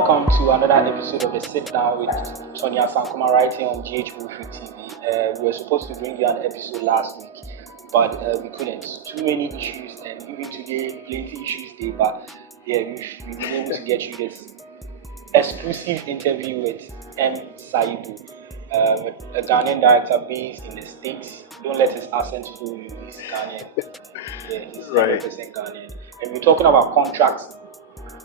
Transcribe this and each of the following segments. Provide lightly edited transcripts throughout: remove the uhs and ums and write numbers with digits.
welcome to another episode of the Sit Down with Sonia Sankuma right here on GH Movie TV. We were supposed to bring you an episode last week, but we couldn't. Too many issues, and even today, plenty issues there. But yeah, we've been able to get you this exclusive interview with M.Sayibu, a Ghanaian director based in the States. Don't let his accent fool you. He's Ghanaian. Yeah, he's 100% Ghanaian. And we're talking about contracts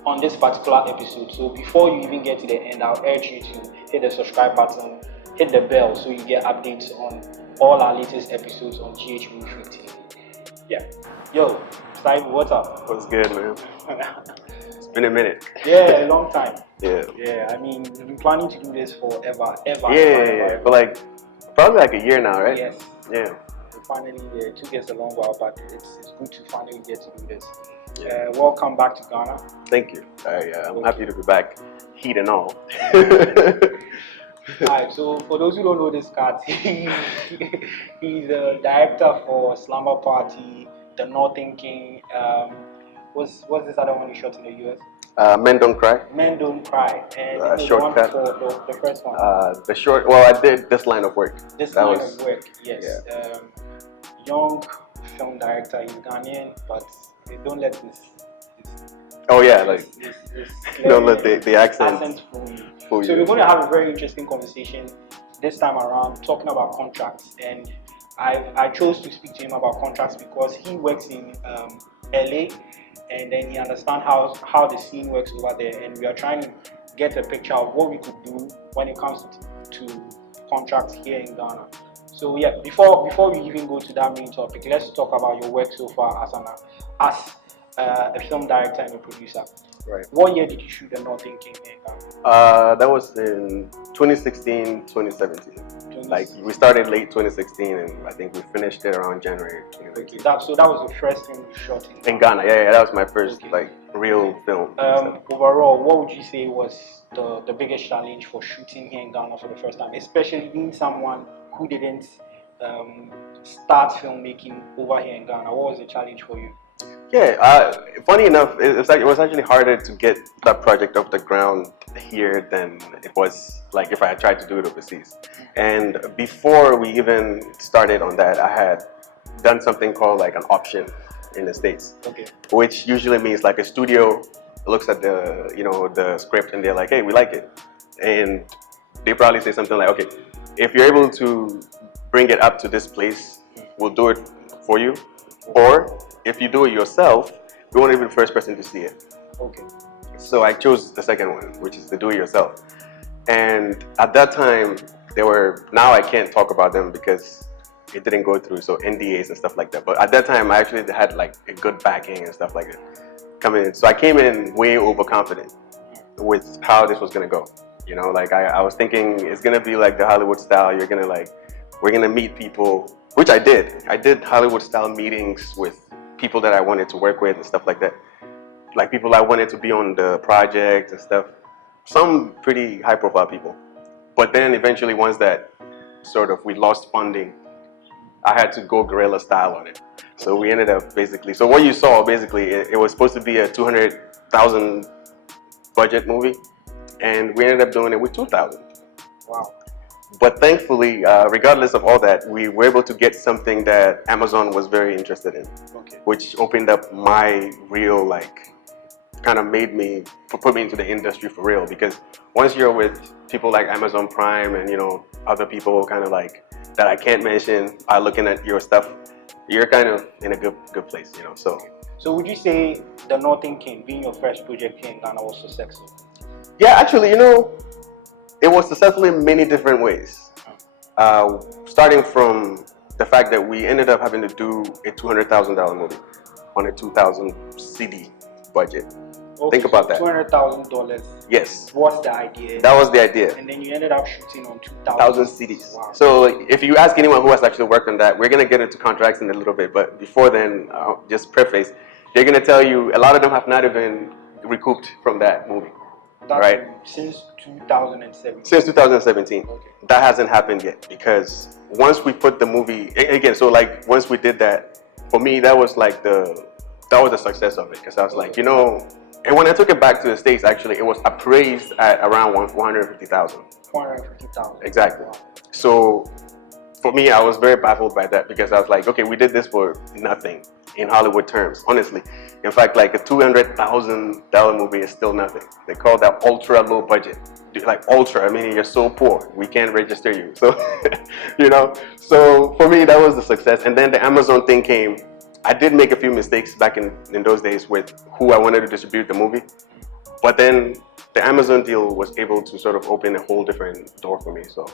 on this particular episode. So before you even get to the end, I'll urge you to hit the subscribe button, hit the bell so you get updates on all our latest episodes on GH Movie TV. Yeah. Yo, Sayibu, what's up? What's good, man? It's been a minute. Yeah, a long time. Yeah. I mean, we've been planning to do this forever. Yeah. But like, probably like a year now, right? Yes. Yeah. Finally, it took us a long while, but it's good to finally get to do this. Welcome back to Ghana. Thank you. I'm happy to be back, heat and all. Alright, so for those who don't know this cat, he's a director for Slumber Party, The Northern King. What's this other one you shot in the US? Men Don't Cry. Men Don't Cry. And it was shortcut. one for the first one. Well, I did This Line of Work. Of work, yes. Yeah. Young film director, he's Ghanaian, but they don't let this don't let the accent fool you. So we're going to have a very interesting conversation this time around, talking about contracts. And I chose to speak to him about contracts because he works in LA, and then he understands how the scene works over there. And we are trying to get a picture of what we could do when it comes to contracts here in Ghana. So yeah, before we even go to that main topic, let's talk about your work so far as a film director and a producer. Right. What year did you shoot The Northern King in Ghana? That was in 2016, 2017. Like, we started late 2016, and I think we finished it around January 2019. So that was the first film you shot in Ghana? Yeah, that was my first real film. Overall, what would you say was the biggest challenge for shooting here in Ghana for the first time, especially being someone who didn't start filmmaking over here in Ghana? What was the challenge for you? Yeah, funny enough, it was actually harder to get that project off the ground here than it was like if I had tried to do it overseas. And before we even started on that, I had done something called like an option in the States, which usually means like a studio looks at the script and they're like, hey, we like it, and they probably say something like, okay, if you're able to bring it up to this place, we'll do it for you, or if you do it yourself, we want to be the first person to see it. Okay. So I chose the second one, which is the do it yourself. And at that time, now I can't talk about them because it didn't go through, so NDAs and stuff like that. But at that time, I actually had like a good backing and stuff like that coming in. So I came in way overconfident with how this was gonna go. You know, like I was thinking it's gonna be like the Hollywood style. We're gonna meet people, which I did. I did Hollywood style meetings with people that I wanted to work with and stuff like that. Like people I wanted to be on the project and stuff. Some pretty high profile people. But then eventually once that we lost funding, I had to go guerrilla style on it. So we ended up so what you saw basically, it was supposed to be a 200,000 budget movie, and we ended up doing it with 2,000. Wow. But thankfully, regardless of all that, we were able to get something that Amazon was very interested in, which opened up my real, kind of put me into the industry for real. Because once you're with people like Amazon Prime and, other people kind of that I can't mention are looking at your stuff, you're kind of in a good place, So would you say The Northern King, being your first project here in Ghana, was successful? Yeah, actually, it was successful in many different ways. Starting from the fact that we ended up having to do a $200,000 movie on a 2,000 CD budget. Okay, Think about that. $200,000. Yes. What's the idea? That was the idea. And then you ended up shooting on 2,000 CDs. Wow. So if you ask anyone who has actually worked on that, we're going to get into contracts in a little bit. But before then, just preface, they're going to tell you a lot of them have not even recouped from that movie. That's right? Since 2017. Since 2017. Okay. That hasn't happened yet, because once we put the movie again, once we did that, for me that was the success of it, because I was like, And when I took it back to the States, actually, it was appraised at around 150,000. 450,000. Exactly. So for me, I was very baffled by that because I was like, okay, we did this for nothing in Hollywood terms, honestly. In fact, like a $200,000 movie is still nothing. They call that ultra low budget. Like ultra, I mean, you're so poor, we can't register you. So, you know, so for me, that was the success. And then the Amazon thing came. I did make a few mistakes back in those days with who I wanted to distribute the movie. But then the Amazon deal was able to sort of open a whole different door for me. So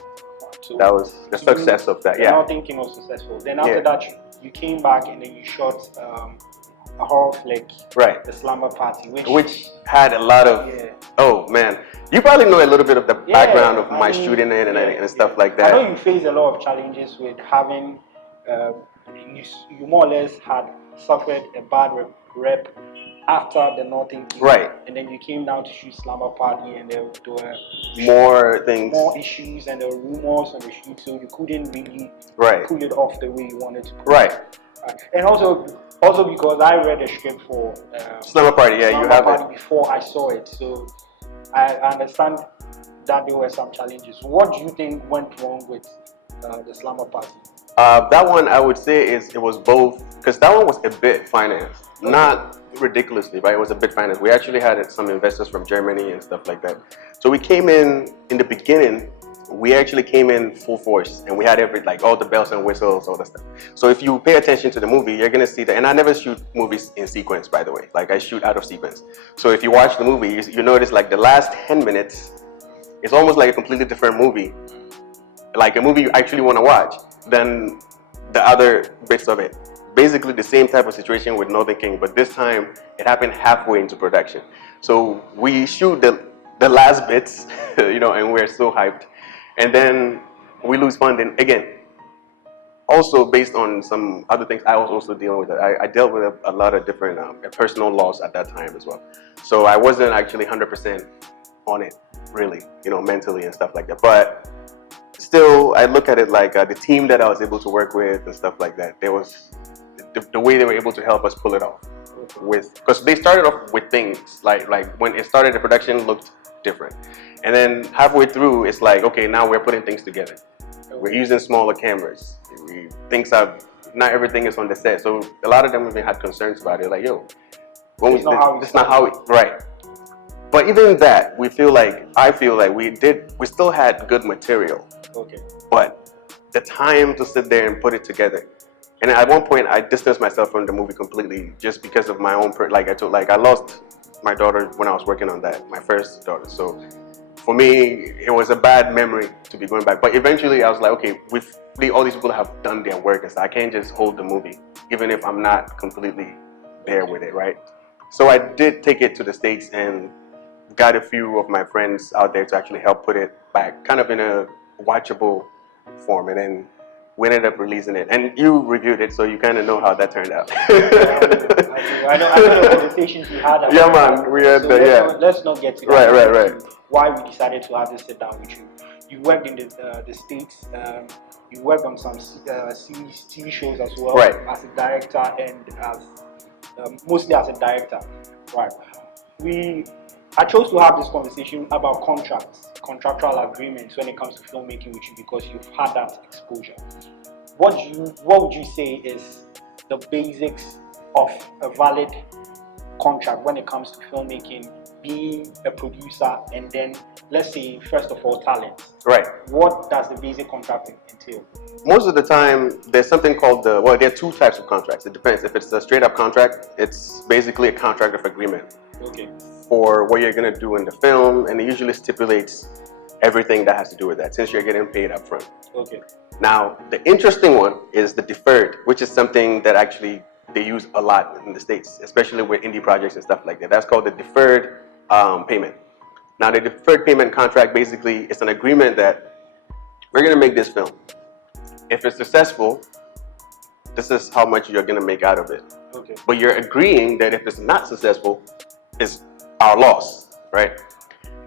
that was the success of that. Yeah. Thinking was successful. Then after that, you came back and then you shot a horror flick, right? The Slumber Party, which had a lot of. Yeah. Oh man, you probably know a little bit of the background of my shooting it and stuff like that. I know you faced a lot of challenges with having. You more or less had suffered a bad rep after the Northern King, right? And then you came down to shoot Slumber Party, and there were more issues, and there were rumors on the shoot, so you couldn't really pull it off the way you wanted to. Right. And also because I read the script for Slumber Party, you have Party it before I saw it, so I understand that there were some challenges. What do you think went wrong with the Slumber Party? That one, I would say, it was both, because that one was a bit financed, not ridiculously, but it was a bit financed. We actually had some investors from Germany and stuff like that. So we came in the beginning, we actually came in full force, and we had all the bells and whistles, all that stuff. So if you pay attention to the movie, you're gonna see that, and I never shoot movies in sequence, by the way, like I shoot out of sequence. So if you watch the movie, you notice like the last 10 minutes, it's almost like a completely different movie, like a movie you actually wanna watch, than the other bits of it. Basically the same type of situation with Northern King, but this time it happened halfway into production. So we shoot the last bits, you know, and we're so hyped. And then we lose funding again. Also based on some other things I was also dealing with. I dealt with a lot of different personal loss at that time as well. So I wasn't actually 100% on it, really, you know, mentally and stuff like that. But still, I look at it like the team that I was able to work with and stuff like that. There was the way they were able to help us pull it off, because they started off with things like when it started, the production looked different, and then halfway through, it's like, okay, now we're putting things together. We're using smaller cameras. Not everything is on the set, so a lot of them even had concerns about it. Like, yo, it's not how it right. But even that, I feel like we still had good material. Okay. But the time to sit there and put it together, and at one point I distanced myself from the movie completely just because of my own. I lost my daughter when I was working on that, my first daughter. So for me, it was a bad memory to be going back. But eventually, I was like, okay, all these people have done their work, and so I can't just hold the movie, even if I'm not completely there with it, right? So I did take it to the States and got a few of my friends out there to actually help put it back, kind of in a watchable form, and then we ended up releasing it. And you reviewed it, so you kind of know how that turned out. I know the conversations we had. Yeah, man, we had Let's not get to that. Right. Why we decided to have this sit down with you. You worked in the States. You worked on some series, TV shows as well, right, as a director and as mostly as a director, right? I chose to have this conversation about contractual agreements when it comes to filmmaking with you, because you've had that exposure. What would you say is the basics of a valid contract when it comes to filmmaking, being a producer, and then let's say first of all talent? Right. What does the basic contract entail? Most of the time, there's something called there are two types of contracts. It depends. If it's a straight up contract, it's basically a contract of agreement. Okay. For what you're going to do in the film, and it usually stipulates everything that has to do with that, since you're getting paid up front. Okay. Now, the interesting one is the deferred, which is something that actually they use a lot in the States, especially with indie projects and stuff like that. That's called the deferred payment. Now, the deferred payment contract basically is an agreement that we're going to make this film. If it's successful, this is how much you're going to make out of it. Okay. But you're agreeing that if it's not successful, it's our loss, right?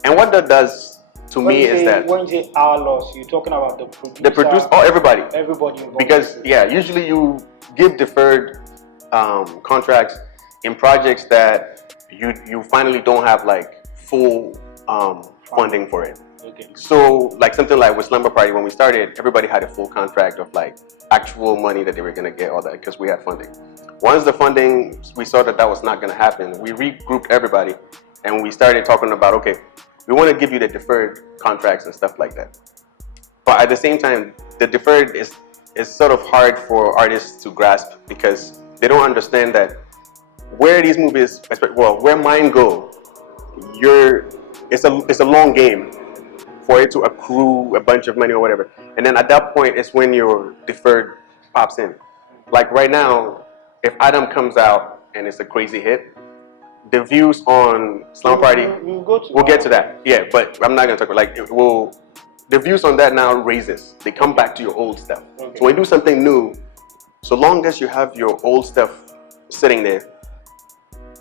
And what that does to me is that when you say our loss, you're talking about the producer. The producer, everybody. Everybody involved. Because usually you give deferred contracts in projects that you finally don't have like full funding for it. Okay. So like something like with Slumber Party, when we started, everybody had a full contract of like actual money that they were gonna get, all that, because we had funding. Once the funding, we saw that was not gonna happen, we regrouped everybody and we started talking about, okay, we want to give you the deferred contracts and stuff like that. But at the same time, the deferred is sort of hard for artists to grasp because they don't understand that where these movies, well, where mine go, it's a long game for it to accrue a bunch of money or whatever. And then at that point, it's when your deferred pops in. Like right now, if Adam comes out and it's a crazy hit, the views on Slumber Party, we'll get to that. Yeah, but I'm not gonna talk about like the views on that now raises. They come back to your old stuff. Okay. So when you do something new, so long as you have your old stuff sitting there,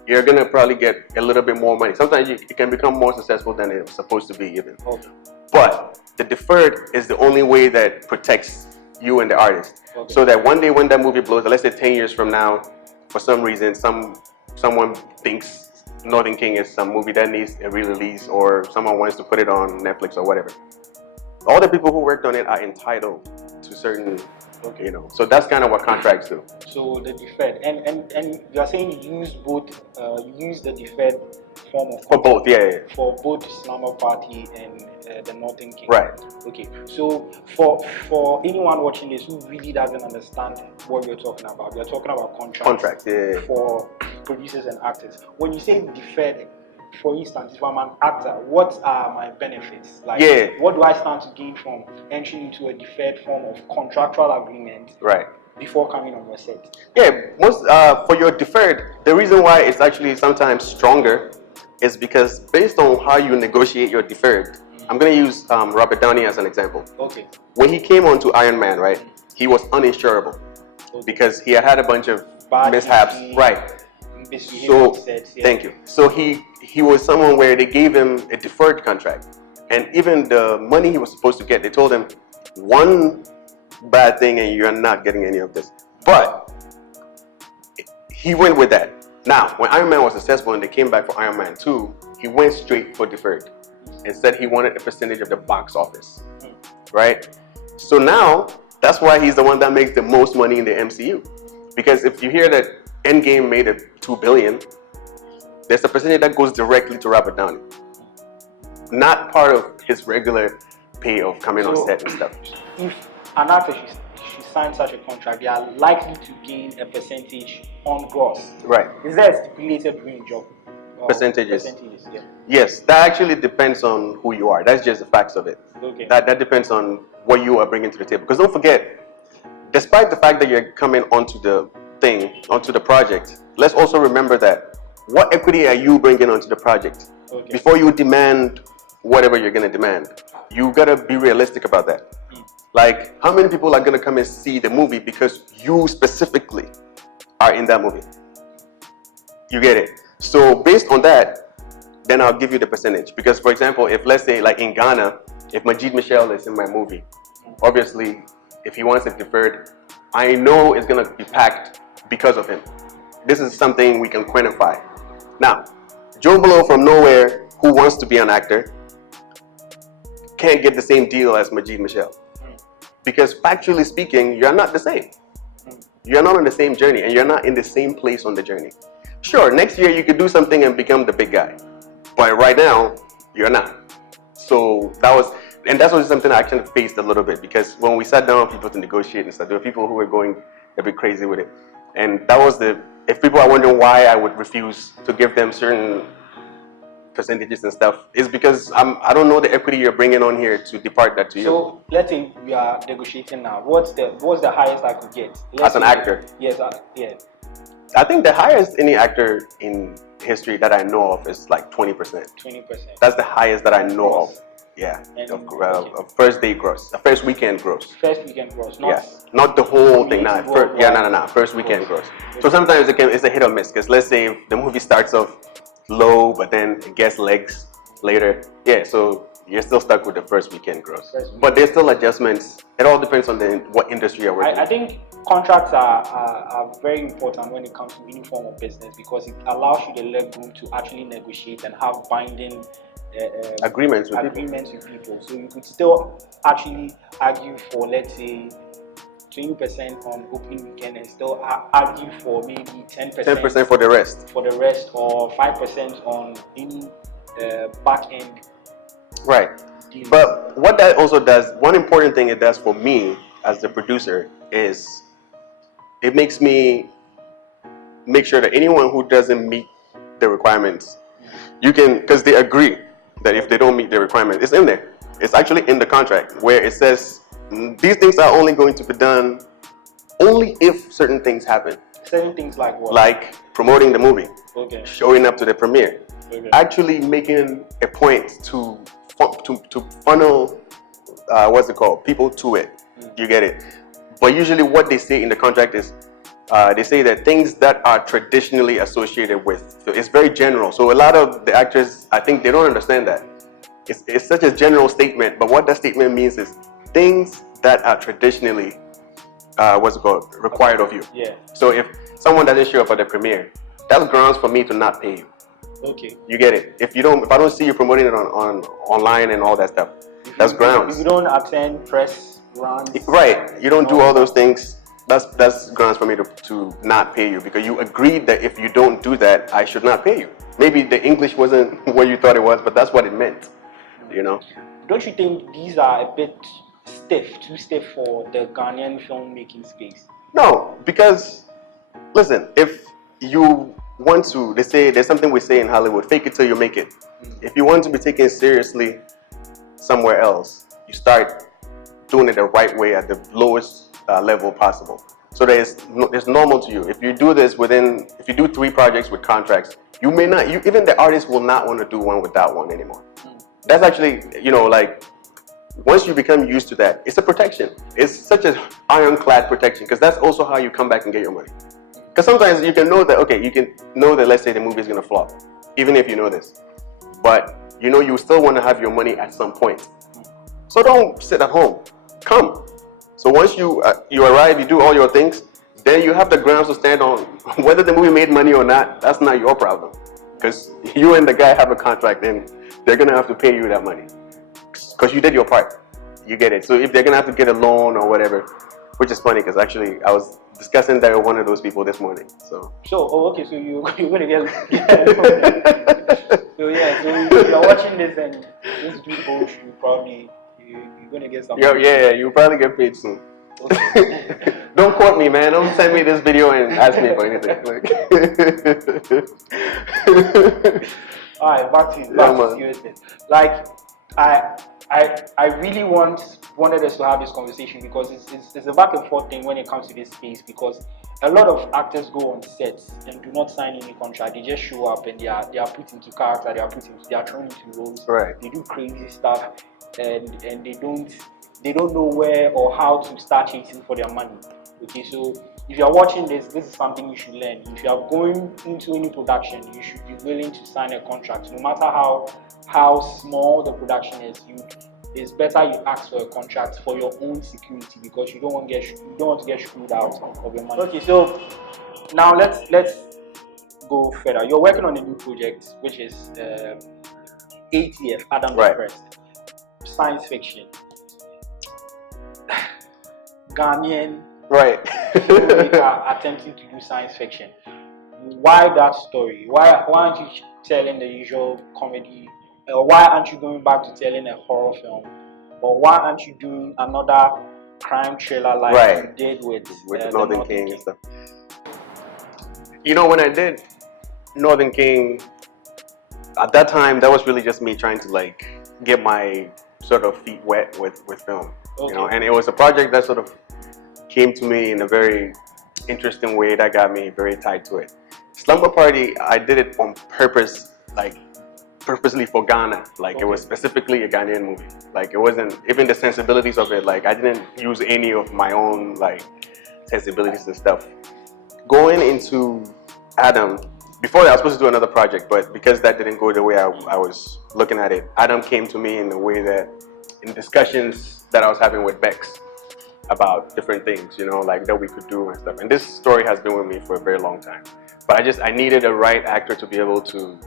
you're gonna probably get a little bit more money. Sometimes it can become more successful than it's supposed to be even. Okay. But the deferred is the only way that protects you and the artist. Okay. So that one day when that movie blows, let's say 10 years from now, for some reason, someone thinks Northern King is some movie that needs a re-release, or someone wants to put it on Netflix or whatever. All the people who worked on it are entitled to certain, you know. So that's kind of what contracts do. So the deferred, and you are saying you use the deferred form of for both, yeah. For both Slumber Party and the Northern King. Right. Okay. So for anyone watching this who really doesn't understand what we're talking about, we're talking about contracts. Yeah. For producers and actors. When you say deferred, for instance, if I'm an actor, what are my benefits? Like, what do I stand to gain from entering into a deferred form of contractual agreement? Right. Before coming on your set? Yeah, most for your deferred, the reason why it's actually sometimes stronger is because based on how you negotiate your deferred, I'm going to use Robert Downey as an example. Okay. When he came on to Iron Man, right, he was uninsurable because he had a bunch of mishaps. Right. So, thank you. So he was someone where they gave him a deferred contract. And even the money he was supposed to get, they told him, one bad thing and you're not getting any of this. But he went with that. Now, when Iron Man was successful and they came back for Iron Man 2, he went straight for deferred. Instead, he wanted a percentage of the box office, right? So now, that's why he's the one that makes the most money in the MCU. Because if you hear that Endgame made a $2 billion, there's a percentage that goes directly to Robert Downey. Not part of his regular pay of coming on set and stuff. If an actor she signs such a contract, they are likely to gain a percentage on gross. Right. Is there a stipulated range of percentages? Yeah. Yes, that actually depends on who you are. That's just the facts of it. Okay. That depends on what you are bringing to the table. Because don't forget, despite the fact that you're coming onto the project, let's also remember that what equity are you bringing onto the project? Okay. Before you demand whatever you're going to demand, you got to be realistic about that. Like, how many people are going to come and see the movie because you specifically are in that movie? You get it? So based on that, then I'll give you the percentage. Because for example, if let's say like in Ghana, if Majid Michel is in my movie, obviously if he wants it deferred, I know it's going to be packed because of him. This is something we can quantify. Now, Joe Blow from nowhere who wants to be an actor can't get the same deal as Majid Michel. Because factually speaking, you're not the same. You're not on the same journey and you're not in the same place on the journey. Sure, next year you could do something and become the big guy. But right now, you're not. So that's was something I actually faced a little bit because when we sat down with people to negotiate and stuff, there were people who were going a bit crazy with it. And that was if people are wondering why I would refuse to give them certain percentages and stuff, is because I don't know the equity you're bringing on here to depart that to you. So let's say we are negotiating now. What's the highest I could get? As an actor? Yes, yeah. I think the highest any actor in history that I know of is like 20%. 20%. That's the highest that I know of. Yeah, of first day gross, first weekend gross. First weekend gross, not the whole thing. First weekend gross. So sometimes it's a hit or miss because let's say the movie starts off low, but then it gets legs later. Yeah, so you're still stuck with the first weekend gross. First But there's still adjustments. It all depends on what industry you're working I think contracts are very important when it comes to any form of business because it allows you the leg room to actually negotiate and have binding agreements with people. So you could still actually argue for, let's say, 20% on opening weekend and still argue for maybe 10% for the rest. Or 5% on any back end. Right. Deals. But what that also does, one important thing it does for me as the producer is it makes me make sure that anyone who doesn't meet the requirements, you can, because they agree that if they don't meet the requirement, it's in there. It's actually in the contract where it says these things are only going to be done only if certain things happen. Certain things like what? Like promoting the movie, showing up to the premiere, actually making a point to funnel people to it. You get it? But usually what they say in the contract is they say that things that are traditionally associated with, so it's very general. So a lot of the actors, I think they don't understand that. It's such a general statement, but what that statement means is things that are traditionally required of you. Yeah. So if someone doesn't show up at the premiere, that's grounds for me to not pay you. Okay. You get it? If I don't see you promoting it on online and all that stuff, that's grounds. If you don't attend press runs, right? You don't do all those things. That's grounds for me to not pay you because you agreed that if you don't do that, I should not pay you. Maybe the English wasn't what you thought it was, but that's what it meant. You know? Don't you think these are a bit too stiff for the Ghanaian filmmaking space? No, because listen, if you want to, they say there's something we say in Hollywood: fake it till you make it. If you want to be taken seriously somewhere else, you start doing it the right way at the lowest level possible. So it's normal to you. If you do this if you do 3 projects with contracts, you may not. Even the artist will not want to do one without one anymore. That's actually, like, once you become used to that, it's a protection. It's such an ironclad protection because that's also how you come back and get your money. Because sometimes you can know that, let's say the movie is going to flop, even if you know this. But you still want to have your money at some point. So don't sit at home. Come. So once you arrive, you do all your things, then you have the grounds to stand on. Whether the movie made money or not, that's not your problem. Because you and the guy have a contract and they're going to have to pay you that money. Because you did your part. You get it. So if they're going to have to get a loan or whatever, which is funny because actually I was discussing that with one of those people this morning. So okay, so you're going to get so if you're watching this and this dude owes you, probably you're going to get some money. Yeah, you'll probably get paid soon. Okay. Don't quote me, man. Don't send me this video and ask me for anything. Alright, back to seriousness. Like, I really wanted us to have this conversation because it's a back and forth thing when it comes to this space, because a lot of actors go on sets and do not sign any contract. They just show up and they are put into character, they are thrown into roles. Right. They do crazy stuff and they don't know where or how to start chasing for their money. Okay, so if you are watching this is something you should learn. If you are going into any production, you should be willing to sign a contract. No matter how small the production is, it's better you ask for a contract for your own security because you don't want to get screwed out of your money. Okay, so now let's go further. You're working on a new project, which is ATF, Adam the First, science fiction. Ghanaian filmmaker attempting to do science fiction. Why that story? Why aren't you telling the usual comedy? Why aren't you going back to telling a horror film? Or why aren't you doing another crime thriller like you did with Northern King and stuff? When I did Northern King, at that time, that was really just me trying to get my sort of feet wet with film. And it was a project that sort of came to me in a very interesting way that got me very tied to it. Slumber Party, I did it on purpose, purposely for Ghana. It was specifically a Ghanaian movie. It wasn't even the sensibilities of it. I didn't use any of my own sensibilities and stuff. Going into Adam, before that, I was supposed to do another project, but because that didn't go the way I was looking at it, Adam came to me in a way that, in discussions that I was having with Bex about different things, you know, like that we could do and stuff. And this story has been with me for a very long time. But I needed a right actor to be able to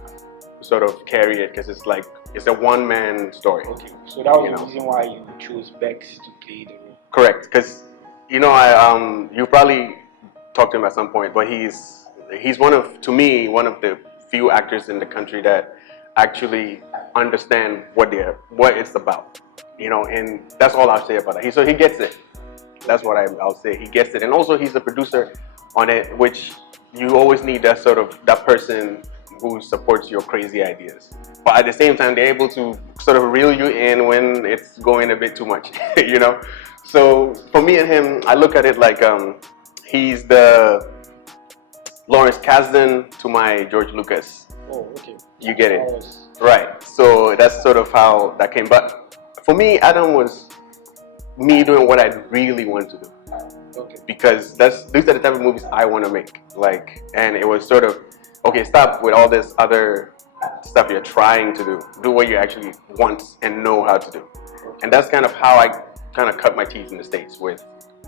sort of carry it, because it's a one-man story. Okay, so that was the reason why you chose Bex to play the role. Correct, because you probably talked to him at some point, but he's to me one of the few actors in the country that actually understand what it's about, you know, and that's all I'll say about it. So he gets it. That's what I'll say. He gets it, and also he's a producer on it, which you always need that person who supports your crazy ideas. But at the same time, they're able to sort of reel you in when it's going a bit too much, you know. So for me and him, I look at it like he's the Lawrence Kasdan to my George Lucas. Oh, okay. You get it, right? So that's sort of how that came. But for me, Adam was me doing what I really want to do. Okay. Because these are the type of movies I want to make. And it was sort of, okay, stop with all this other stuff you're trying to do. Do what you actually want and know how to do. And that's kind of how I kind of cut my teeth in the States, with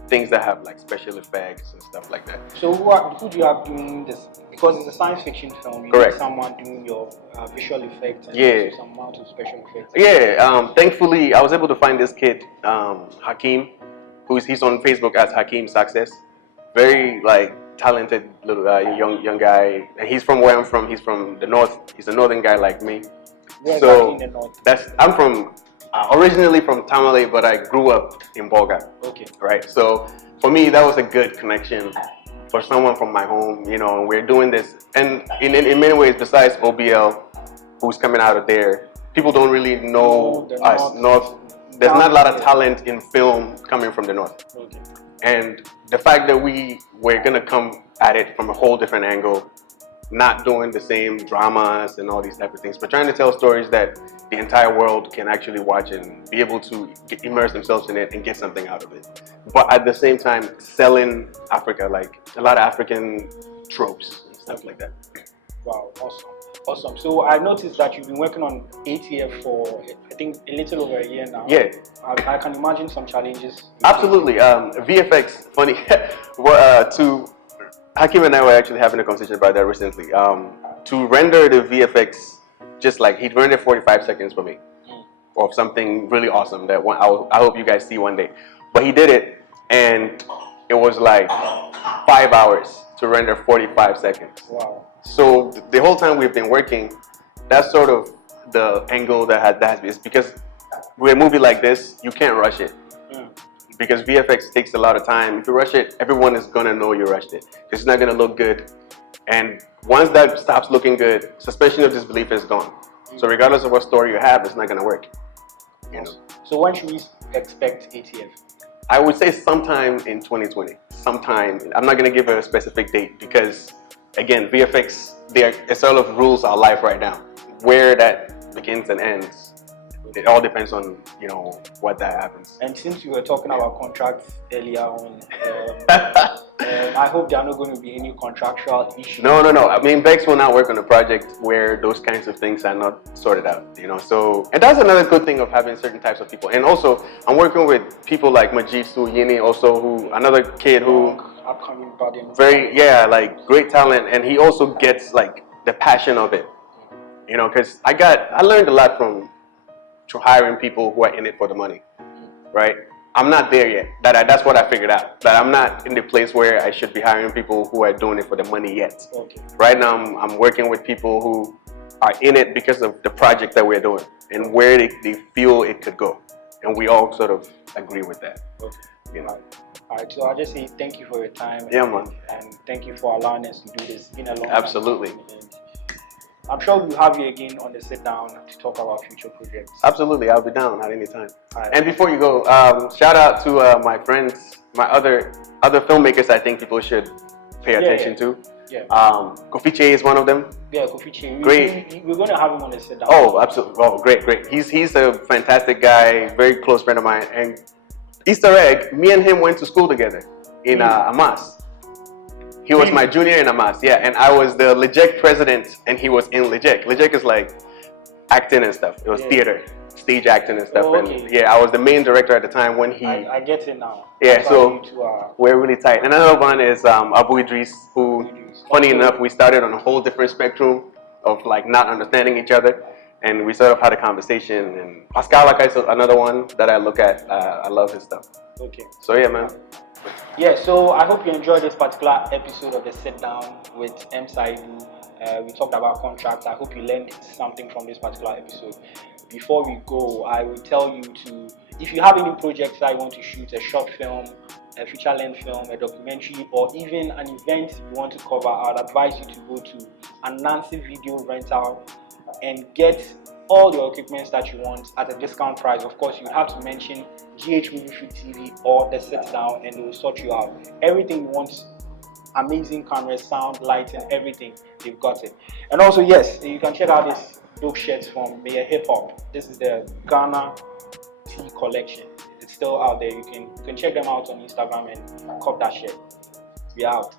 things that have like special effects and stuff like that. So who do you have doing this? Because it's a science fiction film, you Correct. need someone doing your visual effects and Yeah. some amount of special effects. Yeah, thankfully I was able to find this kid, Hakeem, he's on Facebook as Hakeem Success. Very talented little young guy, and he's from where I'm from. He's from the north. He's a northern guy like me. Where So exactly in the north? I'm from originally from Tamale, but I grew up in Bolga. Okay. Right. So for me, that was a good connection for someone from my home. You know, and we're doing this, and in many ways, besides OBL, who's coming out of there, people don't really know us. There's not a lot of talent in film coming from the north. Okay. And the fact that we're gonna come at it from a whole different angle, not doing the same dramas and all these type of things, but trying to tell stories that the entire world can actually watch and be able to immerse themselves in it and get something out of it. But at the same time, selling Africa, like a lot of African tropes and stuff like that. Wow, awesome. So I noticed that you've been working on ATF for, I think, a little over a year now. Yeah. I can imagine some challenges. Absolutely. VFX, funny. Hakim and I were actually having a conversation about that recently. To render the VFX, just like he'd rendered 45 seconds for me of something really awesome that I hope you guys see one day. But he did it, and it was like 5 hours to render 45 seconds. Wow. So the whole time we've been working, that's sort of the angle that is because with a movie like this, you can't rush it. Because VFX takes a lot of time. If you rush it, everyone is gonna know you rushed it. It's not gonna look good. And once that stops looking good, suspension of disbelief is gone. So regardless of what story you have, it's not gonna work. You know. So when should we expect ATF? I would say sometime in 2020. Sometime. I'm not gonna give a specific date because, again, VFX, it sort of rules our life right now. Where that begins and ends, it all depends on, you know, what that happens. And since you were talking about contracts earlier on, I hope there are not going to be any contractual issues. No. I mean, Bex will not work on a project where those kinds of things are not sorted out, you know. So, and that's another good thing of having certain types of people. And also, I'm working with people like Majid Yini, also another kid who upcoming body, great talent, and he also gets like the passion of it, you know. Because I learned a lot from hiring people who are in it for the money, right? I'm not there yet. That's what I figured out. That I'm not in the place where I should be hiring people who are doing it for the money yet. Okay. Right now, I'm working with people who are in it because of the project that we're doing and where they feel it could go, and we all sort of agree with that. Okay. You know. All right. So I'll just say thank you for your time. Yeah, man. And thank you for allowing us to do this. It's been a long Absolutely. time. I'm sure we'll have you again on the sit down to talk about future projects. Absolutely, I'll be down at any time. Right. And before you go, shout out to my friends, my other filmmakers. I think people should pay attention to. Yeah. Kofiche is one of them. Yeah, Kofiche. Great. We're going to have him on the sit down. Oh, absolutely. Oh, great. He's a fantastic guy, very close friend of mine. And Easter egg, me and him went to school together in Amas. He was my junior in Amas, yeah, and I was the Lejek president, and he was in Lejek. Lejek is like acting and stuff. It was theater, stage acting and stuff. Okay. And yeah, I was the main director at the time when he. I get it now. Yeah, so we're really tight. And another one is Abu Idris, who, funny enough, we started on a whole different spectrum of like not understanding each other, and we sort of had a conversation. And Pascal Akai is another one that I look at. I love his stuff. Okay. So yeah, man. Yeah, so I hope you enjoyed this particular episode of the Sit Down with M.Sayibu. We talked about contracts. I hope you learned something from this particular episode. Before we go, I will tell you to, if you have any projects that you want to shoot, a short film, a feature-length film, a documentary, or even an event you want to cover, I'd advise you to go to Anansi Video Rental and get all your equipment that you want at a discount price. Of course, you have to mention GH Movie Free TV or the Sit Down, and they will sort you out. Everything you want, amazing cameras, sound, lighting, everything, they've got it. And also, yes, you can check out this dope shirts from Mayor Hip Hop. This is the Ghana Tea collection. It's still out there. You can check them out on Instagram and cop that shit. We out.